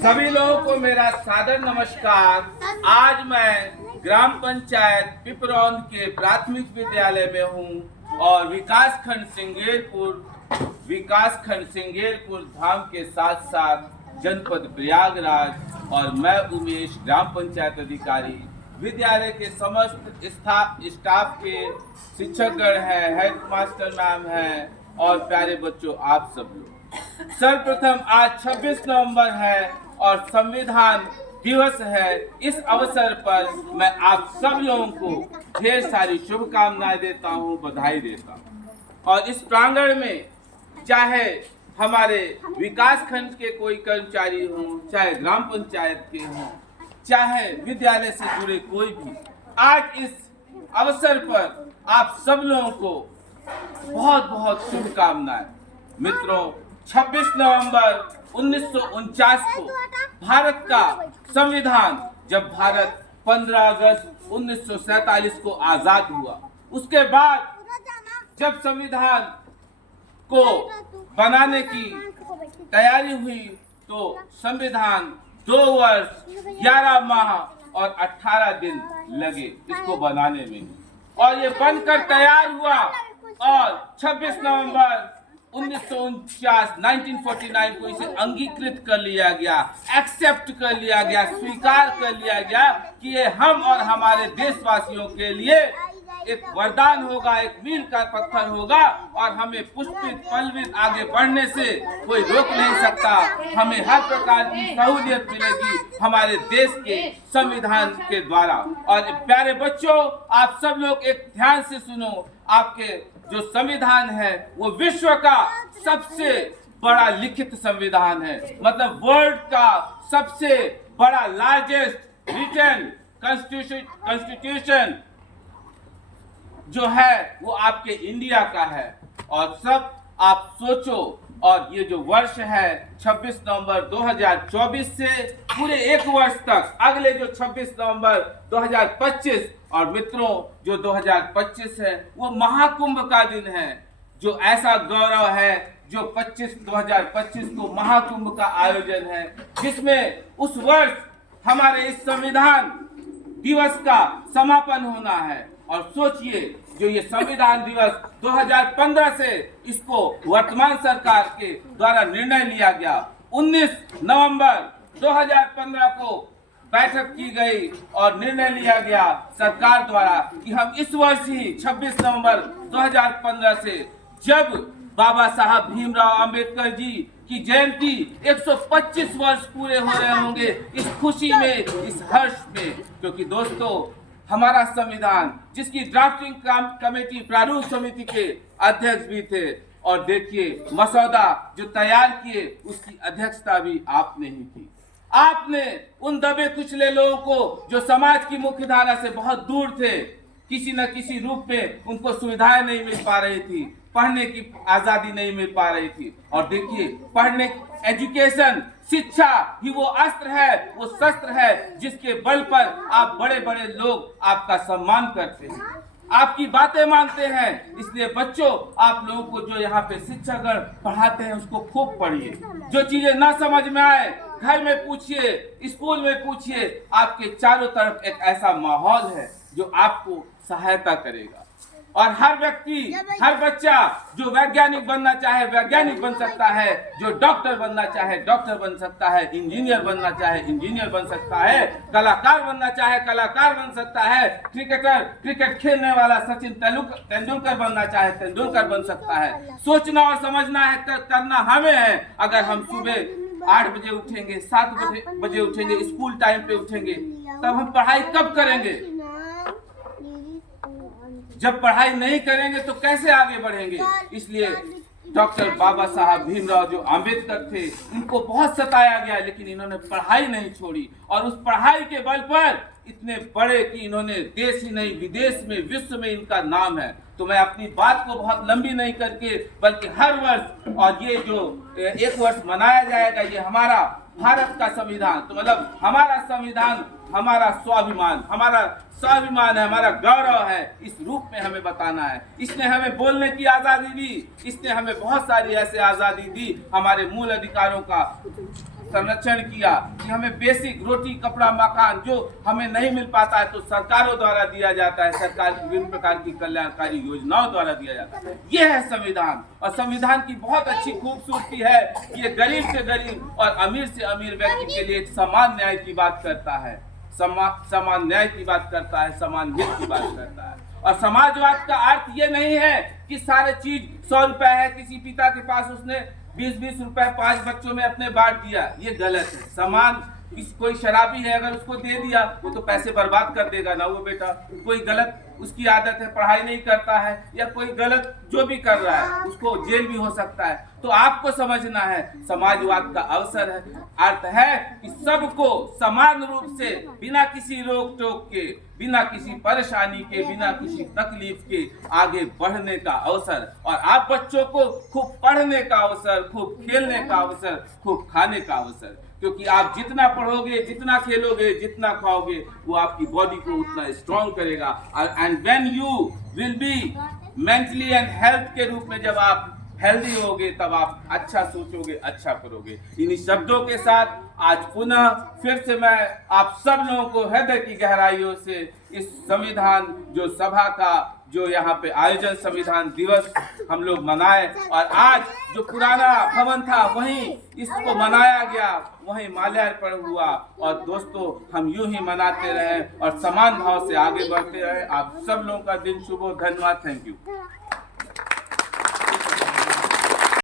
सभी लोगों को मेरा सादर नमस्कार। आज मैं ग्राम पंचायत पिपरौंद के प्राथमिक विद्यालय में हूँ और विकासखंड सिंगेरपुर धाम के साथ साथ जनपद प्रयागराज और मैं उमेश ग्राम पंचायत अधिकारी विद्यालय के समस्त स्टाफ के शिक्षकगण हैं, हेडमास्टर मैम हैं और प्यारे बच्चों आप सब लोग। सर्वप्रथम आज 26 नवंबर है और संविधान दिवस है। इस अवसर पर मैं आप सब लोगों को ढेर सारी शुभकामनाएं देता हूं, बधाई देता हूं। और इस प्रांगण में चाहे हमारे विकास खंड के कोई कर्मचारी हों, चाहे ग्राम पंचायत के हों, चाहे विद्यालय से जुड़े कोई भी, आज इस अवसर पर आप सब लोगों को बहुत बहुत शुभकामनाएं। मित्रों, 26 नवंबर 1949 को भारत का संविधान, जब भारत 15 अगस्त 1947 को आजाद हुआ, उसके बाद जब संविधान को बनाने की तैयारी हुई तो संविधान 2 वर्ष 11 माह और 18 दिन लगे इसको बनाने में, और ये बनकर तैयार हुआ और 26 नवंबर 1949 को इसे अंगीकृत कर लिया गया, एक्सेप्ट कर लिया गया, स्वीकार कर लिया गया कि ये हम और हमारे देशवासियों के लिए एक वरदान होगा, एक मील का पत्थर होगा और हमें पुष्पित पल्वित आगे बढ़ने से कोई रोक नहीं सकता। हमें हर प्रकार की सहूलियत मिलेगी हमारे देश के संविधान के द्वारा। और प्यारे बच्चों, आप सब लोग एक ध्यान से सुनो, आपके जो संविधान है वो विश्व का सबसे बड़ा लिखित संविधान है, मतलब वर्ल्ड का सबसे बड़ा लार्जेस्ट रिटन कॉन्स्टिट्यूशन जो है वो आपके इंडिया का है। और सब आप सोचो, और ये जो वर्ष है 26 नवंबर 2024 से पूरे एक वर्ष तक, अगले जो 26 नवंबर 2025, और मित्रों जो 2025 है वो महाकुंभ का दिन है। जो ऐसा गौरव है जो 2025 को महाकुंभ का आयोजन है, जिसमें उस वर्ष हमारे इस संविधान दिवस का समापन होना है। और सोचिए, जो ये संविधान दिवस 2015 से इसको वर्तमान सरकार के द्वारा निर्णय लिया गया, 19 नवंबर 2015 को बैठक की गई और निर्णय लिया गया सरकार द्वारा कि हम इस वर्ष ही 26 नवंबर 2015 से, जब बाबा साहब भीमराव अंबेडकर जी की जयंती 125 वर्ष पूरे हो रहे होंगे, इस खुशी में, इस हर्ष में, क्योंकि दोस्तों हमारा संविधान, जिसकी ड्राफ्टिंग कमेटी प्रारूप समिति के अध्यक्ष भी थे, और देखिए मसौदा जो तैयार किए उसकी अध्यक्षता भी आपने ही की। आपने उन दबे कुचले लोगों को जो समाज की मुख्य धारा से बहुत दूर थे, किसी न किसी रूप में उनको सुविधाएं नहीं मिल पा रही थी, पढ़ने की आजादी नहीं मिल पा रही थी, और देखिए पढ़ने, एजुकेशन, शिक्षा ही वो अस्त्र है, वो शस्त्र है जिसके बल पर आप बड़े बड़े लोग आपका सम्मान करते हैं, आपकी बातें मानते हैं। इसलिए बच्चों, आप लोगों को जो यहाँ पे शिक्षकगण पढ़ाते हैं उसको खूब पढ़िए। जो चीजें ना समझ में आए घर में पूछिए, स्कूल में पूछिए। आपके चारों तरफ एक ऐसा माहौल है जो आपको सहायता करेगा। और हर व्यक्ति, हर बच्चा जो वैज्ञानिक बनना चाहे वैज्ञानिक बन सकता है, जो डॉक्टर बनना चाहे डॉक्टर बन सकता है, इंजीनियर बनना चाहे इंजीनियर बन सकता है, कलाकार बनना चाहे कलाकार बन सकता है, क्रिकेट खेलने वाला सचिन तेंदुलकर बनना चाहे तेंदुलकर बन सकता है। सोचना और समझना है, करना हमें है। अगर हम सुबह 8 बजे उठेंगे, 7 बजे उठेंगे, स्कूल टाइम पे उठेंगे, तब हम पढ़ाई कब करेंगे? जब पढ़ाई नहीं करेंगे तो कैसे आगे बढ़ेंगे? इसलिए डॉक्टर बाबा साहब भीमराव जो अंबेडकर थे, इनको बहुत सताया गया, लेकिन इन्होंने पढ़ाई नहीं छोड़ी, और उस पढ़ाई के बल पर इतने बड़े कि इन्होंने देश ही नहीं विदेश में, विश्व में इनका नाम है। तो मैं अपनी बात को बहुत लंबी नहीं करके, बल्कि हर वर्ष, और ये जो एक वर्ष मनाया जाएगा, ये हमारा भारत का संविधान, तो मतलब हमारा संविधान हमारा स्वाभिमान है, हमारा गौरव है, इस रूप में हमें बताना है। इसने हमें बोलने की आजादी दी, इसने हमें बहुत सारी ऐसे आजादी दी, हमारे मूल अधिकारों का संरक्षण किया कि हमें बेसिक रोटी कपड़ा मकान जो हमें नहीं मिल पाता है तो सरकारों द्वारा दिया जाता है, सरकार की विभिन्न प्रकार की कल्याणकारी योजनाओं द्वारा दिया जाता है। ये है संविधान। और संविधान की बहुत अच्छी खूबसूरती है कि ये गरीब से गरीब और अमीर से अमीर व्यक्ति के लिए समान न्याय की बात करता है, समान न्याय की बात करता है, समान हित की बात करता है। और समाजवाद का अर्थ ये नहीं है कि सारे चीज 100 रुपए है, किसी पिता के पास उसने 20-20 रुपए 5 बच्चों में अपने बांट दिया, ये गलत है। समान कोई शराबी है, अगर उसको दे दिया वो तो पैसे बर्बाद कर देगा ना वो बेटा। कोई गलत उसकी आदत है, पढ़ाई नहीं करता है या कोई गलत जो भी कर रहा है उसको जेल भी हो सकता है। तो आपको समझना है समाजवाद का अवसर है, अर्थ है कि सबको समान रूप से बिना किसी रोक टोक के, बिना किसी परेशानी के, बिना किसी तकलीफ के आगे बढ़ने का अवसर। और आप बच्चों को खूब पढ़ने का अवसर, खूब खेलने का अवसर, खूब खाने का अवसर, क्योंकि आप जितना पढ़ोगे, जितना खेलोगे, जितना खाओगे वो आपकी बॉडी को उतना स्ट्रॉन्ग करेगा। And when you will be mentally and health के रूप में जब आप हेल्दी होगे तब आप अच्छा सोचोगे, अच्छा करोगे। इन्हीं शब्दों के साथ आज पुनः फिर से मैं आप सब लोगों को हृदय की गहराइयों से इस संविधान जो सभा का जो यहाँ पे आयोजन संविधान दिवस हम लोग मनाए, और आज जो पुराना भवन था वहीं इसको मनाया गया, वहीं माल्यार्पण हुआ। और दोस्तों हम यूं ही मनाते रहे और समान भाव से आगे बढ़ते रहे। आप सब लोगों का दिन शुभ हो। धन्यवाद। Thank you.